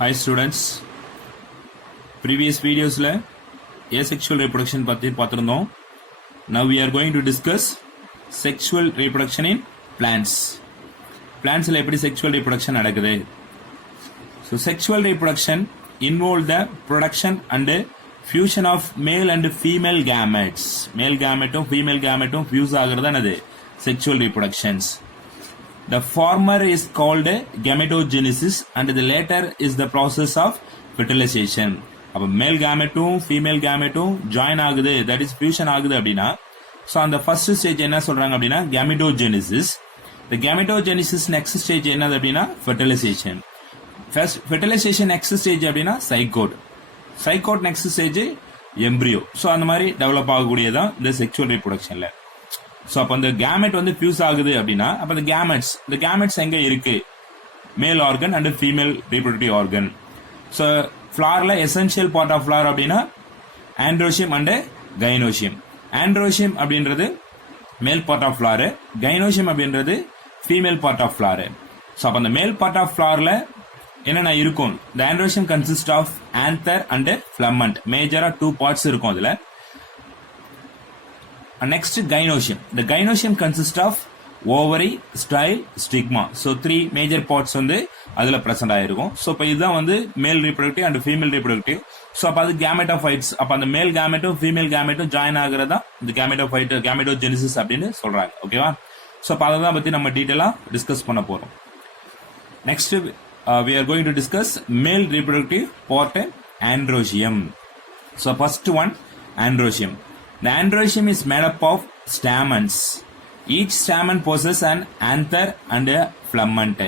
Hi students, previous videos la asexual reproduction பத்தி பார்த்திருந்தோம். Now we are going to discuss sexual reproduction in plants. Plants la எப்படி sexual reproduction நடக்குது? So sexual reproduction involve the production and fusion of male and female gametes. Male gamete female gamete fuse ஆகிறது என்னது? Sexual reproductions. The former is called gametogenesis and the later is the process of fertilization. அப்ப மேல் கேமெட்டும் female கேமெட்டும் join ஆகுது, that is fusion ஆகுது அப்படின்னா so அந்த first stage என்ன சொல்றாங்க அப்படின்னா கேமெட்டோஜெனிசிஸ். இந்த கேமெட்டோஜெனிசிஸ் நெக்ஸ்ட் ஸ்டேஜ் என்னது அப்படின்னா ஃபெர்டிலைசேஷன். ஃபெர்டிலைசேஷன் நெக்ஸ்ட் ஸ்டேஜ் அப்படின்னா zygote. Zygote next stage embryo. So அந்த மாதிரி டெவலப் ஆகக்கூடியதான் இந்த செக்ஷுவல் ரீப்ரொடக்ஷன்ல. ஸோ அப்போ அந்த கேமெட் வந்து ஃபியூஸ் ஆகுது அப்படின்னா அப்போ இந்த கேமெட்ஸ் எங்க இருக்கு? Male organ and female reproductive organ. So ஃபிளார்ல எசென்ஷியல் பார்ட் ஆஃப் ஃபிளார் அப்படின்னா ஆண்ட்ரோஷியம் அண்ட் கைனோஷியம். ஆண்ட்ரோஷியம் அப்படின்றது male part of flower, gynoecium அப்படின்றது female part of flower. So அப்போ அந்த மேல் பார்ட் ஆஃப் ஃபிளார்ல என்னென்ன இருக்கும்? இந்த androecium consist of anther and filament. மேஜரா 2 பார்ட்ஸ் இருக்கும் அதுல. Next, gynoecium. The gynoecium consists of ovary, style, stigma. So 3 major parts வந்து அதுல present ஆயிருக்கும். So இப்போ இதுதான் வந்து male reproductive and female reproductive. So அப்ப அது gametophytes. அப்ப அந்த male gametum female gametum join ஆகுறதா இந்த gametophyte gametogenesis அப்படின்னு சொல்றாங்க. ஓகேவா? So அப்ப அதான் பத்தி நம்ம டீடைலா டிஸ்கஸ் பண்ண போறோம். Next, we are going to discuss male reproductive part, androecium. So first one, androecium. The androecium is made up of stamens. Each stamen possesses an anther and a filament.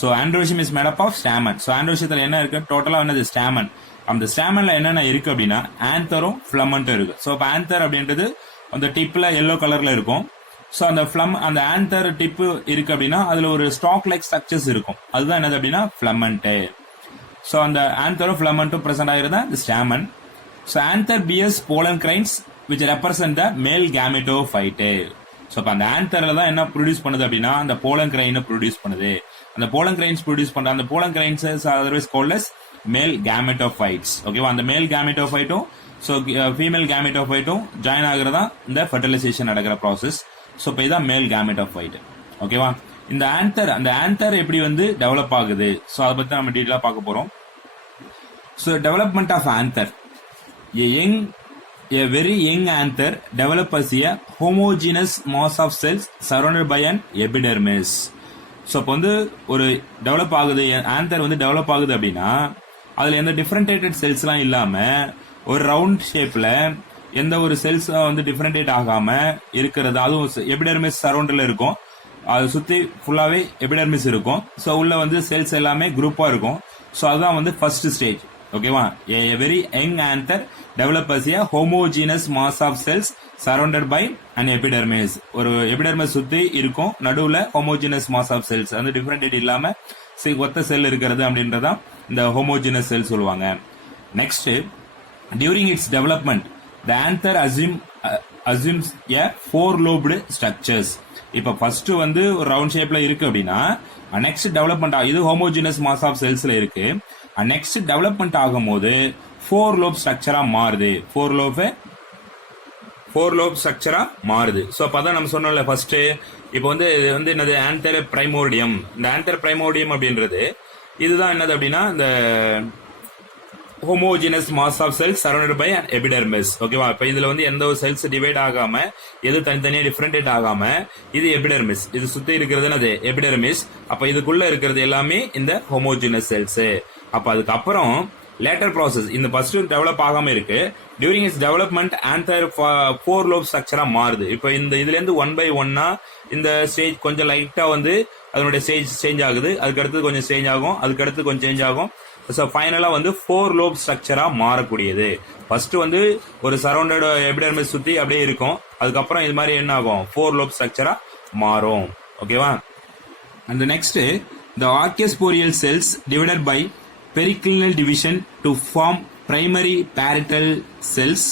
So androecium is made up of stamen. So androecium என்ன இருக்கு? டோட்டலா என்னது? Stamen. அந்த ஸ்டாமன்ல என்னென்ன இருக்கு அப்படின்னா ஆந்தரும் ஃபிலமெண்ட்டும் இருக்கு. So இப்போ ஆந்தர் அப்படின்றது அந்த டிப்ல எல்லோ கலர்ல இருக்கும். ஸோ அந்த ஆந்தர் டிப் இருக்கு அப்படின்னா அதுல ஒரு ஸ்டாக் லைக் ஸ்ட்ரக்சர்ஸ் இருக்கும். அதுதான் என்னது அப்படின்னா ஃபிலமெண்ட். ஸோ அந்த ஆந்தரும் ஃபிலமெண்ட்டும் பிரசன்ட் ஆகிறதா இந்த stamen. So anther bears pollen grains which represent the male gametophyte. So அப்ப அந்த ஆந்தர்ல தான் என்ன ப்ரொடியூஸ் பண்ணுது அப்படின்னா அந்த போலன் கிரைனை ப்ரொடியூஸ் பண்ணுது. அந்த போலன் கிரைன்ஸ் ப்ரொடியூஸ் பண்ற அந்த pollen grains otherwise called as male gametophytes. ஓகேவா? அந்த மேல் கேமெட்டோஃபைட்டும் ஸோ ஃபீமேல் கேமெட்டோஃபைட்டும் ஜாயின் ஆகுறதா இந்த ஃபெர்டிலைசேஷன் நடக்கிற ப்ராசஸ். ஸோ இப்போ இதான் மேல் கேமெட்டோஃபைட். ஓகேவா? இந்த ஆந்தர் எப்படி வந்து டெவலப் ஆகுது? ஸோ அதை பத்தி நம்ம டீட்டெயிலா பார்க்க போறோம். So development of anther. A very young anther develops as a homogeneous mass of cells surrounded by an epidermis. So அப்போ வந்து ஒரு டெவலப் ஆகுது, ஆந்தர் வந்து டெவலப் ஆகுது அப்படின்னா அதுல எந்த டிஃபரண்டேட்டட் செல்ஸ்லாம் இல்லாம ஒரு ரவுண்ட் ஷேப்ல எந்த ஒரு செல்ஸ் வந்து டிஃபரண்டேட் ஆகாம இருக்கிறது. அதுவும் எபிடெர்மிஸ் சரௌண்டில் இருக்கும். அது சுத்தி ஃபுல்லாவே எபிடெர்மிஸ் இருக்கும். ஸோ உள்ள வந்து செல்ஸ் எல்லாமே குரூப்பா இருக்கும். ஸோ அதுதான் வந்து ஃபர்ஸ்ட் ஸ்டேஜ். ஓகேவா? A very young anther develops a homogeneous mass of cells surrounded by an epidermis. ஒரு எபிடெர்மிஸ் சுத்தி இருக்கும், நடுவுல homogeneous mass of cells அந்த டிஃபரண்டேட் இல்லாம ஒத்த செல் இருக்கிறது அப்படின்றதா இந்த homogeneous செல் சொல்லுவாங்க. Next, during its development the anther assumes a 4-lobed structures. இப்ப ஃபர்ஸ்ட் வந்து ஒரு ரவுண்ட் ஷேப்ல இருக்கு அப்படின்னா நெக்ஸ்ட் டெவலப்மெண்ட் இது homogeneous mass of cellsல இருக்கு. நெக்ஸ்ட் டெவலப்மெண்ட் ஆகும் போது 4 லோப் ஸ்ட்ரக்சரா மாறுது. 4 லோப் ஸ்ட்ரக்சரா மாறுது. சோ அப்பதான் நம்ம சொன்னோம்ல ஃபர்ஸ்ட் இப்போ வந்து என்னது ஆந்தர் பிரைமோர்டியம். இந்த ஆந்தர் பிரைமோர்டியம் அப்படின்றது இதுதான் என்னது அப்படின்னா இந்த homogeneous mass of cells surrounded by an epidermis. ஓகேவா? இப்ப இதுல வந்து எந்த ஒரு செல்ஸ் டிவைட் ஆகாம எது தனித்தனியா டிஃபரண்டேட் ஆகாம இது எபிடெர்மிஸ், இது சுத்தி இருக்கிறது என்னது எபிடெர்மிஸ். அப்ப இதுக்குள்ள இருக்கிறது எல்லாமே இந்த homogeneous cells. அப்ப அதுக்கப்புறம் லேட்டர் ப்ராசஸ் இந்த ஃபர்ஸ்ட் டெவலப் ஆகாம இருக்கு. During its development anther 4 lobe ஸ்ட்ரக்சரா மாறுது. இப்போ இந்த இதுல இருந்து 1 by 1 இந்த ஸ்டேஜ் கொஞ்சம் லைட்டா வந்து அதனுடைய ஸ்டேஜ் சேஞ்ச் ஆகுது. அதுக்கு அடுத்து கொஞ்சம் சேஞ்ச் ஆகும், அதுக்கு அடுத்து கொஞ்சம் சேஞ்ச் ஆகும். ஸோ ஃபைனலா வந்து 4 லோப் ஸ்ட்ரக்சரா மாறக்கூடியது. ஃபர்ஸ்ட் வந்து ஒரு சரௌண்டட் எபிடெர்மிஸ் சுத்தி அப்படியே இருக்கும். அதுக்கப்புறம் இது மாதிரி என்ன ஆகும்? 4 லோப் ஸ்ட்ரக்சரா மாறும். ஓகேவா? And next, the archaeosporial cells divided by periclinal division to form primary parietal cells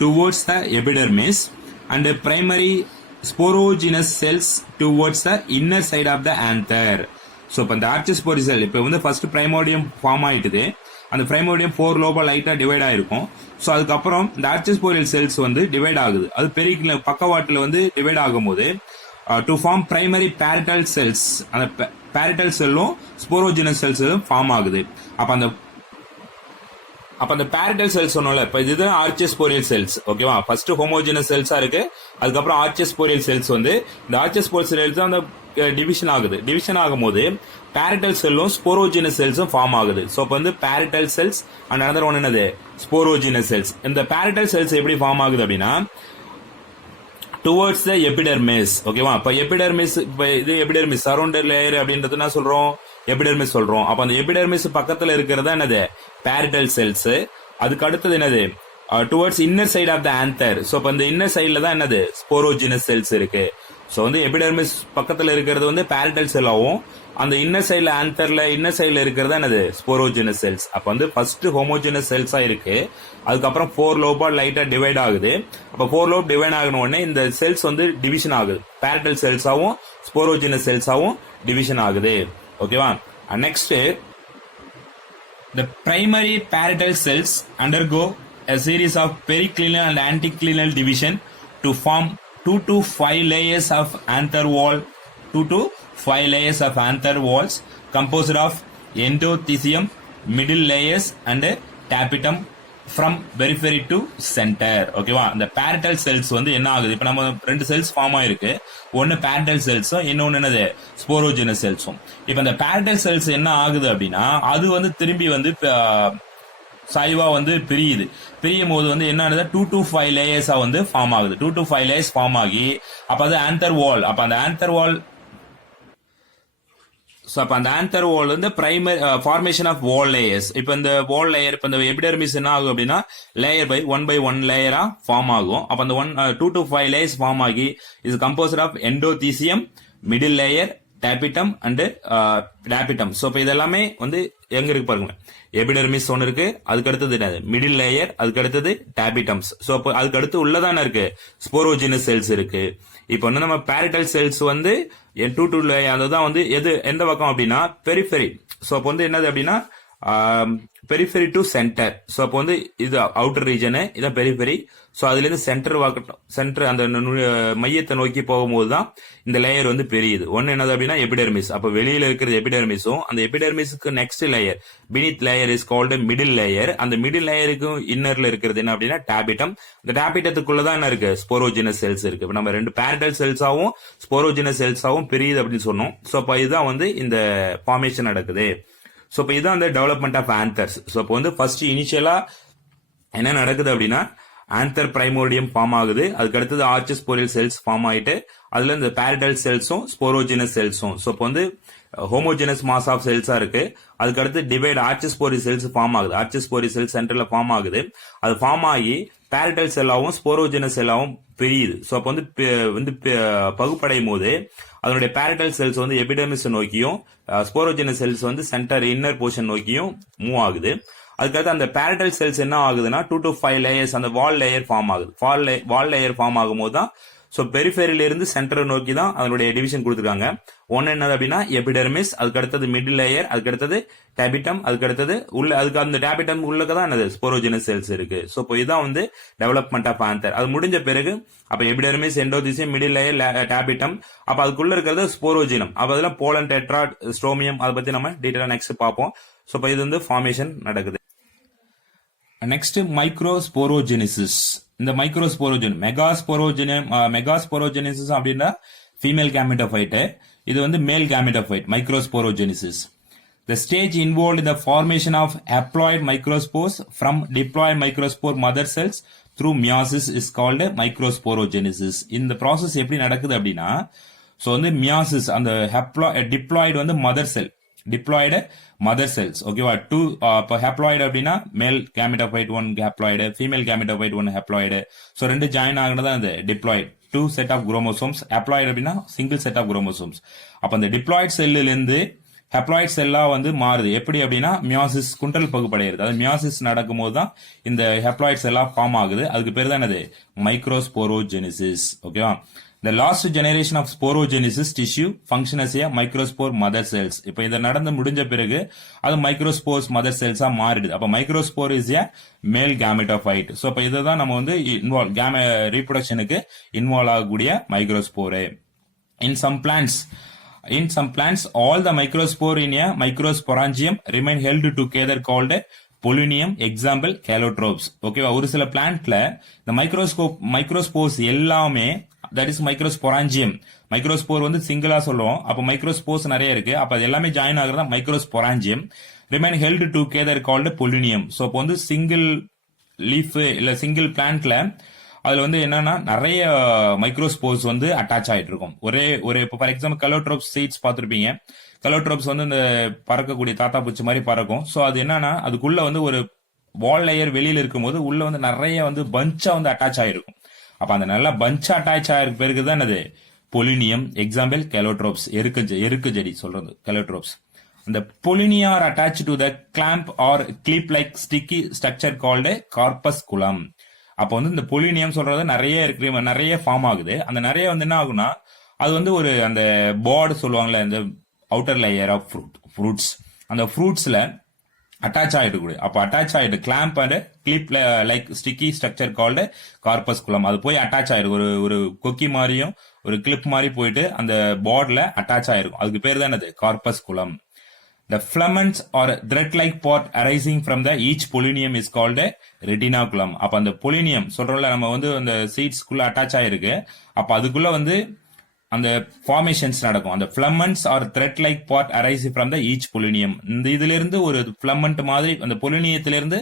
towards the epidermis and primary sporogenous cells towards the inner side of the anther. So இப்போ இந்த ஆர்ச்சிஸ்போரி செல் இப்போ வந்து ஃபர்ஸ்ட் பிரைமோடியம் ஃபார்ம் ஆயிட்டுது. அந்த பிரைமோடியம் 4 லோபா லைட்டா divide ஆயிருக்கும். So அதுக்கப்புறம் இந்த ஆர்ச்சிஸ்போரியல் செல்ஸ் வந்து டிவைட் ஆகுது. அது பெரிய பக்கவாட்டில் வந்து டிவைட் ஆகும்போது டு ஃபார்ம் பிரைமரி பேரிட்டல் செல்ஸ், அந்த பேரிட்டல் செல்லும் ஸ்போரோஜினஸ் செல்ஸும் ஃபார்ம் ஆகுது. அப்ப அந்த பேரிட்டல் செல்ஸ் சொன்னோம்ல, இப்ப இதுதான் ஆர்ச்சிஸ்போரியல் செல்ஸ். ஓகேவா? ஃபர்ஸ்ட் ஹோமோஜினஸ் செல்ஸா இருக்கு, அதுக்கப்புறம் ஆர்ச்சிஸ்போரியல் செல்ஸ் வந்து இந்த ஆர்ச்சிஸ்போரியல் செல்ஸ் தான் அந்த டிவிஷன் ஆகுது. டிவிஷன் ஆகும்போது பேரிட்டல் செல்லும் ஸ்போரோஜினஸ் செல்ஸும் ஃபார்ம் ஆகுது. ஸோ இப்போ வந்து பேரிட்டல் செல்ஸ் அண்ட் அனதர் ஒன் என்னது, ஸ்போரோஜினஸ் செல்ஸ். இந்த பேரிட்டல் செல்ஸ் எப்படி ஃபார்ம் ஆகுது அப்படின்னா டுவர்ட்ஸ் த எபிடெர்மிஸ். ஓகேவா? இப்ப எபிடெர்மிஸ், இப்ப இது எபிடெர்மிஸ் சரௌண்டர் லேயர் அப்படின்றது என்ன சொல்றோம், எபிடெர்மிஸ் சொல்றோம். அப்ப அந்த எபிடெர்மிஸ் பக்கத்துல இருக்கிறதா என்னது, பேரிட்டல் செல்ஸ். அதுக்கு அடுத்தது என்னது, towards inner side of the anther. So இப்போ இந்த இன்னர் சைட்ல தான் என்னது, ஸ்போரோஜினஸ் செல்ஸ் இருக்கு. ஸோ வந்து எபிடெர்மிஸ் பக்கத்துல இருக்கிறது வந்து பேரிட்டல் செல்லாவும், அந்த இன்னர் சைட்ல ஆந்தர்ல இன்னர் சைட்ல இருக்கிறதா என்னது, ஸ்போரோஜினஸ் செல்ஸ். அப்ப வந்து ஃபர்ஸ்ட் ஹோமோஜினஸ் செல்ஸா இருக்கு, அதுக்கப்புறம் 4 லோபா லைட்டா டிவைட் ஆகுது. அப்ப 4 லோப் டிவைட் ஆகணும் உடனே இந்த செல்ஸ் வந்து டிவிஷன் ஆகுது, பேரிட்டல் செல்ஸாவும் ஸ்போரோஜினஸ் செல்ஸாவும் டிவிஷன் ஆகுது. ஓகேவா? Next, the primary parietal cells undergo a series of periclinal and anticlinal division to form 2 to 5 layers of anther wall, 2 to 5 layers of anther walls composed of endothelium, middle layers and tapetum from periphery to center. ஓகேவா? இந்த parietal cells வந்து என்ன ஆகுது, இப்ப நம்ம ரெண்டு cells form ஆயிருக்கு, ஒன்னு parietal செல்ஸும் இன்னொன்னு என்னது, ஸ்போரோஜினஸ் செல்ஸும். இப்ப இந்த parietal செல்ஸ் என்ன ஆகுது அப்படின்னா அது வந்து திரும்பி வந்து சாய்வா வந்து பிரியும் போது வந்து என்ன ஆகுது, 2 to 5 லேயர்ஸா வந்து ஃபார்ம் ஆகுது. 2 to 5 லேயர்ஸ் ஃபார்ம் ஆகி அப்ப அது ஆந்தர் வால். அப்ப அந்த ஆந்தர் வால், ஸோ அப்போ அந்த ஆந்தர் வால் வந்து primary formation of wall layers. இப்போ இந்த வால் லேயர், இப்போ இந்த எபிடெர்மிஸ் என்ன ஆகும் அப்படின்னா லேயர் பை ஒன் லேயரா ஃபார்ம் ஆகும். அப்போ அந்த 2 to 5 லேயர்ஸ் ஃபார்ம் ஆகி is composed of endothecium, middle layer, tapetum and tapetum. So இப்போ இதெல்லாமே வந்து எங்க இருக்கு பாருங்க, எபிடெர்மிஸ் ஒன்று இருக்கு, அதுக்கு அடுத்தது என்னது, மிடில் லேயர், அதுக்கு அடுத்தது டேபிட்டம்ஸ். ஸோ அப்போ அதுக்கு அடுத்து உள்ளதானே இருக்கு, ஸ்போரோஜினஸ் செல்ஸ் இருக்கு. இப்போ வந்து நம்ம பேரிட்டல் செல்ஸ் வந்து 2 to லேயர், அதுதான் வந்து எந்த பக்கம் அப்படின்னா பெரிஃபெரி. ஸோ அப்போ வந்து என்னது அப்படின்னா பெரிஃபெரி டு சென்டர். ஸோ அப்போ வந்து இது அவுட்டர் ரீஜனு, இதான் பெரிஃபெரி. ஸோ அதுல இருந்து சென்டர் அந்த மையத்தை நோக்கி போகும்போது தான் இந்த லேயர் வந்து பெரியுது. ஒன்னு என்னது அப்படின்னா எபிடெர்மிஸ். அப்போ வெளியில இருக்கிறது எபிடெர்மிஸும், அந்த எபிடெர்மிஸுக்கு next layer beneath layer is called middle layer. அந்த மிடில் லேயருக்கும் இன்னர்ல இருக்கிறது என்ன அப்படின்னா டேபிட்டம். இந்த டேபிட்டத்துக்குள்ளதான் என்ன இருக்கு, ஸ்போரோஜினஸ் செல்ஸ் இருக்கு. இப்போ நம்ம ரெண்டு பேரிட்டல் செல்ஸாவும் ஸ்போரோஜினஸ் செல்ஸாவும் பிரியுது அப்படின்னு சொன்னோம். ஸோ அப்போ இதுதான் வந்து இந்த ஃபார்மேஷன் நடக்குது. ஸோ இப்போ இதுதான் அந்த டெவலப்மெண்ட் ஆஃப் ஆந்தர்ஸ். ஸோ இப்போ வந்து ஃபர்ஸ்ட் இனிஷியலா என்ன நடக்குது அப்படின்னா ஆந்தர் பிரைமோடியம் ஃபார்ம் ஆகுது, அதுக்கு அடுத்தது ஆர்ச்சிஸ்போரியல் செல்ஸ் ஃபார்ம் ஆயிட்டு அதுல இந்த பேரிட்டல் செல்ஸும் ஸ்போரோஜினஸ் செல்ஸும். ஸோ இப்போ வந்து ஹோமோஜினஸ் மாஸ் ஆஃப் செல்ஸா இருக்கு, அதுக்கு அடுத்து டிவைட் ஆர்ச்சிஸ்போரி செல்ஸ் ஃபார்ம் ஆகுது, ஆர்ச்சிஸ்போரி செல் சென்டர்ல ஃபார்ம் ஆகுது. அது ஃபார்ம் ஆகி பேரிட்டல் செல்லாவும் ஸ்போரோஜினஸ் செல்லாவும் பிரியுது. ஸோ அப்போ வந்து பகுப்படையும் போது அதனுடைய பேரிட்டல் செல்ஸ் வந்து எபிடெர்மிஸ் நோக்கியும் ஸ்போரோஜினஸ் செல்ஸ் வந்து சென்டர் இன்னர் போர்ஷன் நோக்கியும் மூவ் ஆகுது. அதுக்கடுத்து அந்த பேரிட்டல் செல்ஸ் என்ன ஆகுதுன்னா 2 to 5 லேயர்ஸ் அந்த வால் லேயர் ஃபார்ம் ஆகுது. வால் லேயர் ஃபார்ம் ஆகும்போது தான் ஸோ பெரிஃபெரியில இருந்து சென்டர் நோக்கி தான் அதனுடைய டிவிஷன் கொடுத்துருக்காங்க. ஒன்னு என்னது அப்படின்னா எபிடெர்மிஸ், அதுக்கு அடுத்தது மிடில் லேயர், அதுக்கு அடுத்தது டேபிட்டம், அதுக்கு அடுத்தது அதுக்கு அந்த டேபிட்டம் உள்ளதான் என்னது, ஸ்போரோஜினஸ் செல்ஸ் இருக்கு. ஸோ இப்போ இதுதான் வந்து டெவலப்மெண்ட் ஆஃப் ஆந்தர். அது முடிஞ்ச பிறகு அப்ப எபிடெர்மிஸ், எண்டோதிசியம், மிடில் லேயர், டேபிட்டம், அப்ப அதுக்குள்ள இருக்கிறது ஸ்போரோஜினம். அப்ப அதெல்லாம் போலன், டெட்ராட், ஸ்ட்ரோமியம், அதை பத்தி நம்ம டீட்டெயிலா நெக்ஸ்ட் பார்ப்போம். ஸோ இப்போ இது வந்து ஃபார்மேஷன் நடக்குது. Next microsporogenesis. இந்த மெகாஸ்போரோஜெனிசிஸ் அப்படின்னா ஃபீமேல் கேமெட்டோஃபைட், இது வந்து மேல் gametophyte. Microsporogenesis, the stage involved in the formation of haploid microspores from diploid microspore mother cells through meiosis is called microsporogenesis. இந்த process எப்படி நடக்குது அப்படின்னா ஸோ வந்து மியாசிஸ், அந்த டிப்ளாய்டு வந்து mother cell, diploid mother cells. ஓகேவா? இப்போ ஹேப்ளாய்டு அப்படின்னா male gametophyte 1 haploid, female gametophyte 1 haploid. So ரெண்டு ஜாயின் ஆகுனது அந்த diploid, 2 set of chromosomes. Haploid அப்படின்னா சிங்கிள் செட் ஆஃப் குரோமோசோம்ஸ். அப்போ அந்த டிப்ளாய்டு செல்லுல இருந்து ஹெப்ளாய்ட் செல்லா வந்து மாறுது. எப்படி அப்படின்னா மியாசிஸ், குண்டல் பகுப்படைகிறது. அது மியாசிஸ் நடக்கும் போது தான் இந்த ஹெப்ளாய்ட் செல்லா ஃபார்ம் ஆகுது. அதுக்கு பேர் தான் என்னது, மைக்ரோஸ்போரோஜெனிசிஸ். ஓகேவா? The last generation of sporogenesis tissue function as a microspore mother cells. இப்ப இது நடந்து முடிஞ்ச பிறகு அது மைக்ரோஸ்போர்ஸ் மதர் செல்ஸா மாறிடுது. அப்ப மைக்ரோஸ்போர் இஸ் a மேல் gametophyte. சோ இப்ப இதுதான் நம்ம வந்து ரீப்ரொடக்ஷனுக்கு இன்வால்வ் ஆகக்கூடிய microspore. In some plants, all the microspore in a microsporangium remain held together called pollinium, example Calotropis. ஓகேவா, ஒரு சில பிளான்ட்ல இந்த மைக்ரோஸ்போர்ஸ் எல்லாமே தட் இஸ் மைக்ரோஸ்பொராஞ்சியம். மைக்ரோஸ்போர் வந்து சிங்கிளா சொல்லுவோம், அப்ப மைக்ரோஸ்போர்ஸ் நிறைய இருக்கு, அப்ப அது எல்லாமே ஜாயின் ஆகுறதா microsporangium. Remain held together called pollinium. So இப்போ வந்து சிங்கிள் லீஃப் இல்ல சிங்கிள் பிளான்ட்ல அதுல வந்து என்னன்னா நிறைய மைக்ரோஸ்போர்ஸ் வந்து அட்டாச் ஆயிட்டு இருக்கும். ஒரு இப்போ ஃபார் எக்ஸாம்பிள் கலோட்ரோப்ஸ் சீட்ஸ் பார்த்திருப்பீங்க. கலோட்ரோப்ஸ் வந்து இந்த பறக்கக்கூடிய தாத்தா பூச்சி மாதிரி பறக்கும். ஸோ அது என்னன்னா அதுக்குள்ள வந்து ஒரு வால் லேயர் வெளியில இருக்கும்போது உள்ள வந்து நிறைய வந்து பஞ்சா வந்து அட்டாச் ஆயிருக்கும். அப்ப அந்த நல்லா பஞ்சா அட்டாச் ஆயிருக்கு பேருக்கு தான் அது பொலினியம். எக்ஸாம்பிள் கெலோட்ரோப்ஸ், எருக்கு செடி சொல்றது கெலோட்ரோப்ஸ். அந்த pollinia are attach to the clamp or clip like sticky structure called corpusculum. அப்போ வந்து இந்த பொலினியம் சொல்றது நிறைய ஃபார்ம் ஆகுது. அந்த நிறைய வந்து என்ன ஆகும்னா அது வந்து ஒரு அந்த போர்டு சொல்லுவாங்கல்ல, இந்த அவுட்டர் லேயர் ஆஃப் ஃப்ரூட்ஸ், அந்த ஃப்ரூட்ஸ்ல அட்டாச் ஆயிட்டு கூடிய அப்ப அட்டாச் ஆயிட்டு clamp and clip like sticky structure called corpusculum. அது போய் அட்டாச் ஆயிருக்கு, ஒரு கொக்கி மாதிரியும் ஒரு கிளிப் மாதிரி போயிட்டு அந்த போர்டுல அட்டாச் ஆயிருக்கும். அதுக்கு பேர் தான் என்னது கார்பஸ்குலம். The filaments or thread-like part arising from the each polonium is called a retinaculum. அப்ப அந்த பொலினியம் சொல்றோம்ல, நம்ம வந்து அந்த சீட்ஸ்க்குள்ள அட்டாச் ஆயிருக்கு, அப்ப அதுக்குள்ள வந்து அந்த ஃபார்மேஷன்ஸ் நடக்கும். அந்த filaments or thread-like part arising from the each polonium. இந்த இதுல இருந்து ஒரு filament மாதிரி அந்த பொலினியத்திலிருந்து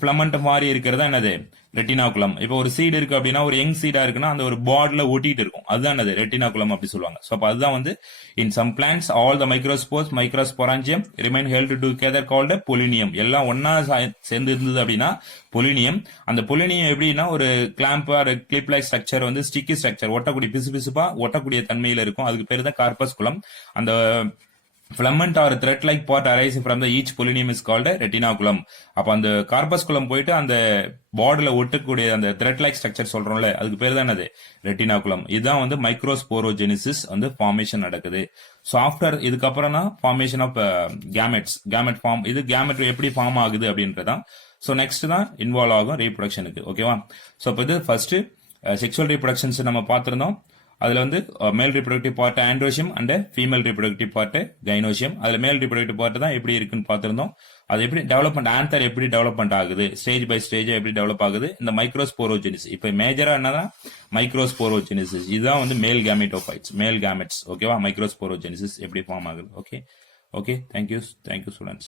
filament மாதிரி இருக்கிறதா என்னது ரெட்டினாகுலம். இப்போ ஒரு சீடு இருக்கு அப்படின்னா, ஒரு யங் சீடா இருக்குன்னா அந்த ஒரு போர்ட்ல ஒட்டிட்டு இருக்கும், அதுதான் என்னது ரெட்டினாகுலம் அப்படி சொல்லுவாங்க. சோ அப்ப அதுதான் வந்து in some plants all the microsporangium remain held together called pollinium. எல்லாம் ஒன்னா சேர்ந்து இருந்தது அப்படின்னா பொலினியம். அந்த பொலினியம் எப்படின்னா ஒரு clamp or clip like structure வந்து ஸ்டிக்கி ஸ்ட்ரக்சர், ஒட்டக்கூடிய பிசுபிசுப்பா ஒட்டக்கூடிய தன்மையில இருக்கும். அதுக்கு பேரு தான் கார்பஸ்குலம். அந்த filament or thread-like part arising from the each polonium is called retinaculum. அப்ப அந்த கார்பஸ்குலம் போயிட்டு அந்த போர்டுல ஒட்டக்கூடிய அந்த thread-like structure சொல்றோம்ல, அதுக்கு பேர் தான் என்னது ரெட்டினாகுலம். இதுதான் வந்து மைக்ரோஸ்போரோஜெனிசிஸ் வந்து ஃபார்மேஷன் நடக்குது. சோ ஆஃப்டர் இதுக்கப்புறம் தான் ஃபார்மேஷன் ஆஃப் கேமெட் ஃபார்ம். இது கேமெட் எப்படி ஃபார்ம் ஆகுது அப்படின்றதான். சோ நெக்ஸ்ட் தான் இன்வால்வ் ஆகும் ரீப்ரொடக்ஷனுக்கு. ஓகேவா. சோ இப்போ இது ஃபர்ஸ்ட் செக்ஷுவல் ரீப்ரொடக்ஷன்ஸ் நம்ம பார்த்திருந்தோம். அதுல வந்து மேல் reproductive part androecium and female reproductive part gynoecium. அதுல மேல் ரீப்ரொடக்டிவ் பார்ட் தான் எப்படி இருக்குன்னு பார்த்திருந்தோம். அது எப்படி டெவலப்மெண்ட் ஆன்தர் எப்படி டெவலப்மெண்ட் ஆகுது, ஸ்டேஜ் பை ஸ்டேஜ் எப்படி டெவலப் ஆகுது, இந்த மைக்ரோஸ்போரோஜெனிசிஸ். இப்ப மேஜரா என்னதான் மைக்ரோஸ்போரோஜெனிசிஸ். இதுதான் வந்து மேல் கேமெட்டோஃபைட்ஸ், மேல் கேமெட்ஸ். ஓகேவா, மைக்ரோஸ்போரோஜெனிசிஸ் எப்படி ஃபார்ம் ஆகுது. Okay thank you students.